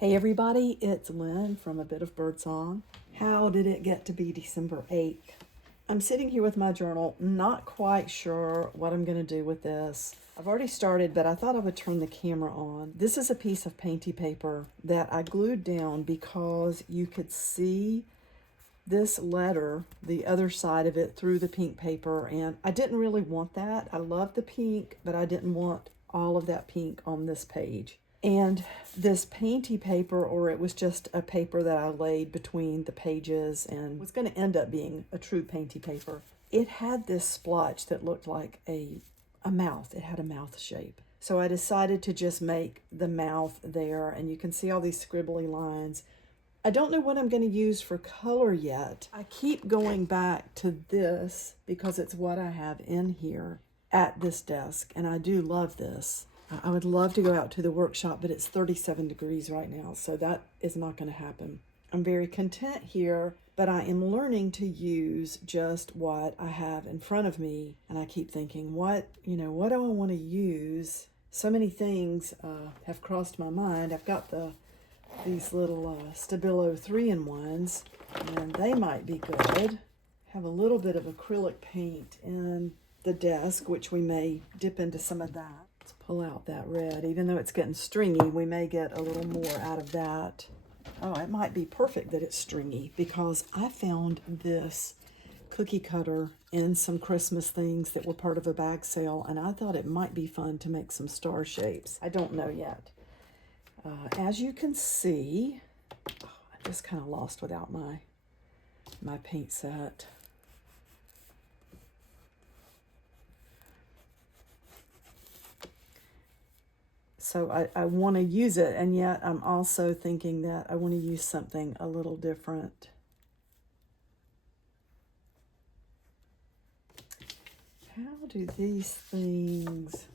Hey everybody, it's Lynn from A Bit of Birdsong. How did it get to be December 8th? I'm sitting here with my journal, not quite sure what I'm going to do with this. I've already started, but I thought I would turn the camera on. This is a piece of painty paper that I glued down because you could see this letter, the other side of it, through the pink paper, and I didn't really want that. I love the pink, but I didn't want all of that pink on this page. And this painty paper, or it was just a paper that I laid between the pages and was going to end up being a true painty paper, it had this splotch that looked like a mouth. It had a mouth shape. So I decided to just make the mouth there, and you can see all these scribbly lines. I don't know what I'm going to use for color yet. I keep going back to this because it's what I have in here at this desk, and I do love this. I would love to go out to the workshop, but it's 37 degrees right now, so that is not going to happen. I'm very content here, but I am learning to use just what I have in front of me, and I keep thinking, what do I want to use? So many things have crossed my mind. I've got these little Stabilo 3-in-1s, and they might be good. Have a little bit of acrylic paint in the desk, which we may dip into some of that. Let's pull out that red. Even though it's getting stringy, we may get a little more out of that. Oh, it might be perfect that it's stringy because I found this cookie cutter and some Christmas things that were part of a bag sale, and I thought it might be fun to make some star shapes. I don't know yet. As you can see, I'm just kind of lost without my paint set. So I want to use it, and yet I'm also thinking that I want to use something a little different. How do these things,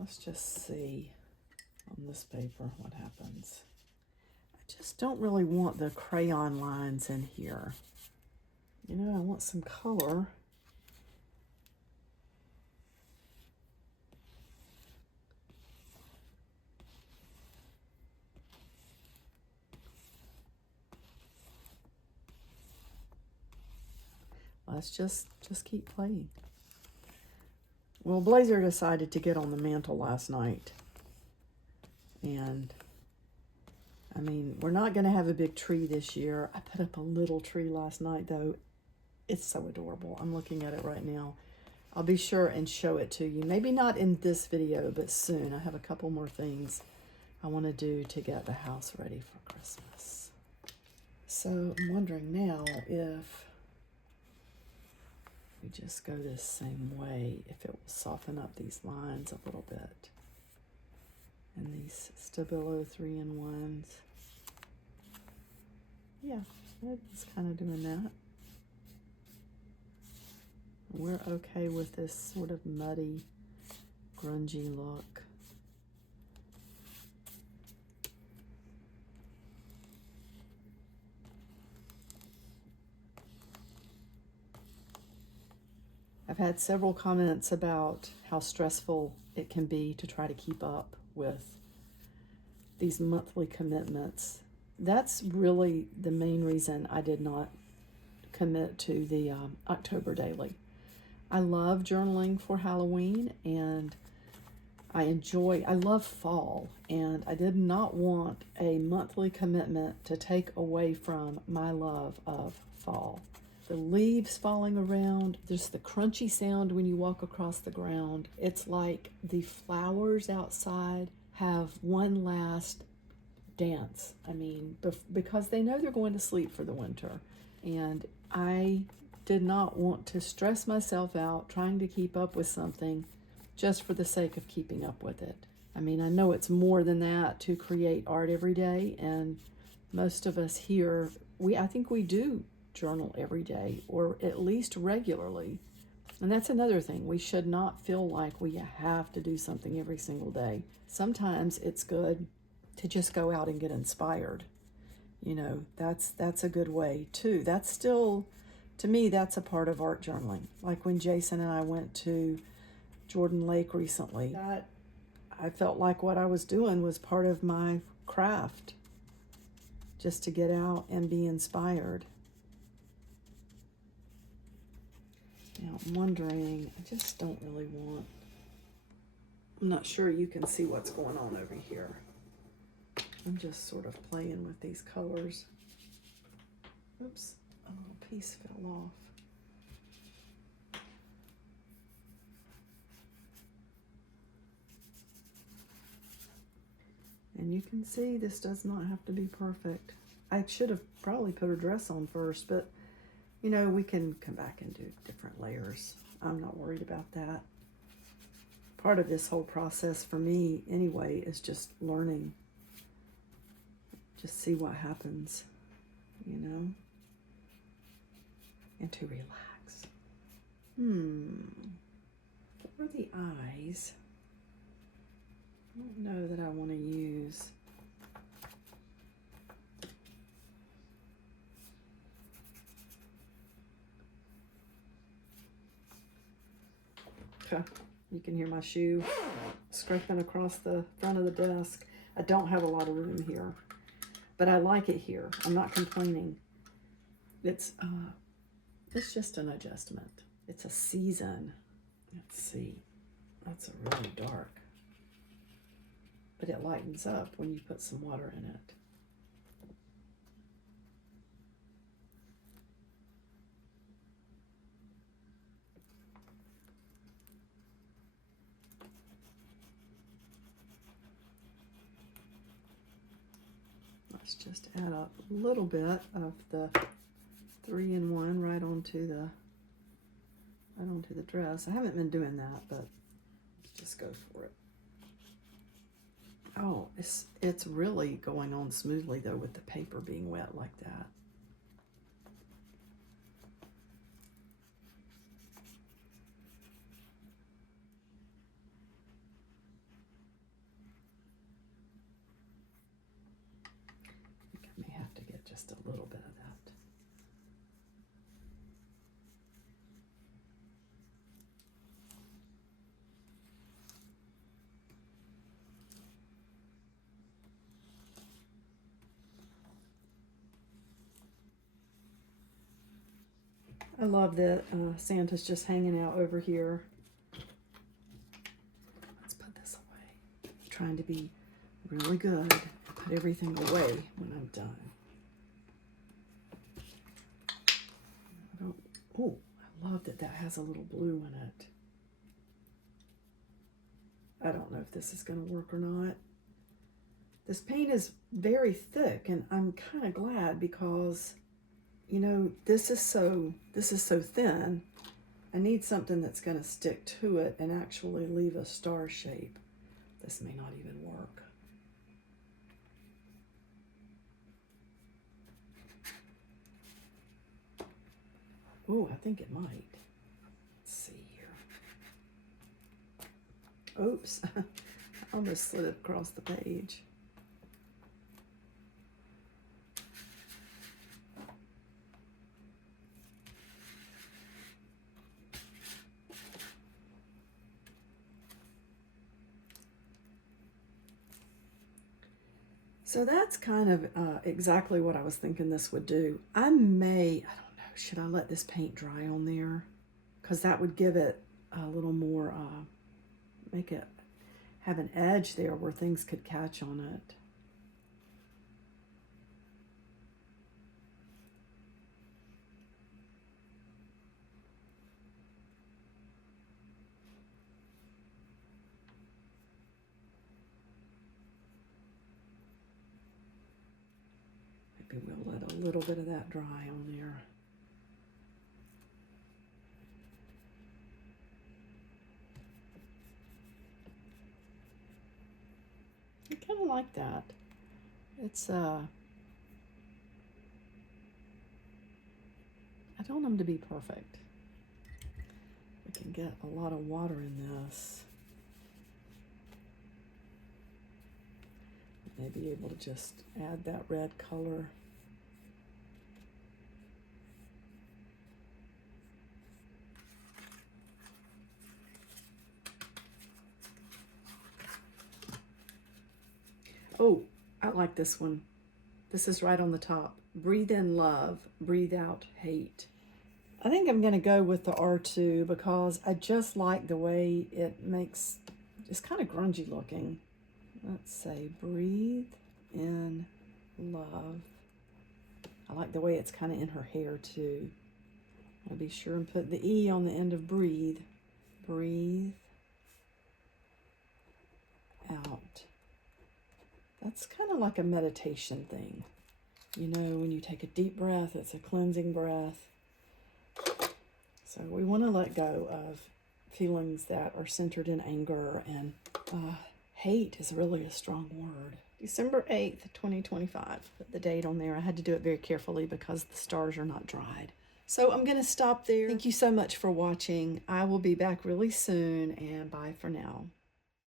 let's just see on this paper what happens. I just don't really want the crayon lines in here. I want some color. Let's just keep playing. Well, Blazer decided to get on the mantle last night. And, I mean, we're not going to have a big tree this year. I put up a little tree last night, though. It's so adorable. I'm looking at it right now. I'll be sure and show it to you. Maybe not in this video, but soon. I have a couple more things I want to do to get the house ready for Christmas. So I'm wondering now if we just go this same way, if it will soften up these lines a little bit. And these Stabilo 3-in-1s. Yeah, it's kind of doing that. We're okay with this sort of muddy, grungy look. I've had several comments about how stressful it can be to try to keep up with these monthly commitments. That's really the main reason I did not commit to the October daily. I love journaling for Halloween, and I love fall, and I did not want a monthly commitment to take away from my love of fall. The leaves falling around, just the crunchy sound when you walk across the ground. It's like the flowers outside have one last dance. I mean, because they know they're going to sleep for the winter. And I did not want to stress myself out trying to keep up with something just for the sake of keeping up with it. I mean, I know it's more than that to create art every day, and most of us here, I think we do journal every day, or at least regularly. And that's another thing. We should not feel like we have to do something every single day. Sometimes it's good to just go out and get inspired. That's a good way too. That's still, to me, that's a part of art journaling. Like when Jason and I went to Jordan Lake recently, I felt like what I was doing was part of my craft. just to get out and be inspired. Now I'm wondering, I just don't really want, I'm not sure you can see what's going on over here. I'm just sort of playing with these colors. Oops, a little piece fell off. And you can see this does not have to be perfect. I should have probably put her dress on first, but you know, we can come back and do different layers. I'm not worried about that. Part of this whole process for me anyway is just learning. Just see what happens, you know, and to relax. For the eyes, I don't know that I want to use. Okay, you can hear my shoe scraping across the front of the desk. I don't have a lot of room here, but I like it here. I'm not complaining. It's just an adjustment. It's a season. Let's see. That's a really dark. But it lightens up when you put some water in it. Let's just add a little bit of the 3-in-1 right onto the dress. I haven't been doing that, but let's just go for it. Oh, it's really going on smoothly though with the paper being wet like that. I think I may have to get just a little bit of that. I love that Santa's just hanging out over here. Let's put this away. I'm trying to be really good and put everything away when I'm done. Oh, I love that has a little blue in it. I don't know if this is going to work or not. This paint is very thick, and I'm kind of glad because, you know, this is so thin. I need something that's going to stick to it and actually leave a star shape. This may not even work. Oh, I think it might. Let's see here. Oops, I almost slid it across the page. So that's kind of exactly what I was thinking this would do. I don't know, should I let this paint dry on there? Because that would give it a little more, make it have an edge there where things could catch on it. Maybe we'll let a little bit of that dry on there. I kind of like that. It's, I don't want them to be perfect. We can get a lot of water in this. Maybe able to just add that red color. Oh, I like this one. This is right on the top. Breathe in love, breathe out hate. I think I'm going to go with the R2 because I just like the way it makes, it's kind of grungy looking. Let's say breathe in love. I like the way it's kind of in her hair too. I'll be sure and put the E on the end of breathe. Breathe out. That's kind of like a meditation thing. You know, when you take a deep breath, it's a cleansing breath. So we want to let go of feelings that are centered in anger, and hate is really a strong word. December 8th, 2025. Put the date on there. I had to do it very carefully because the stars are not dried. So I'm going to stop there. Thank you so much for watching. I will be back really soon, and bye for now.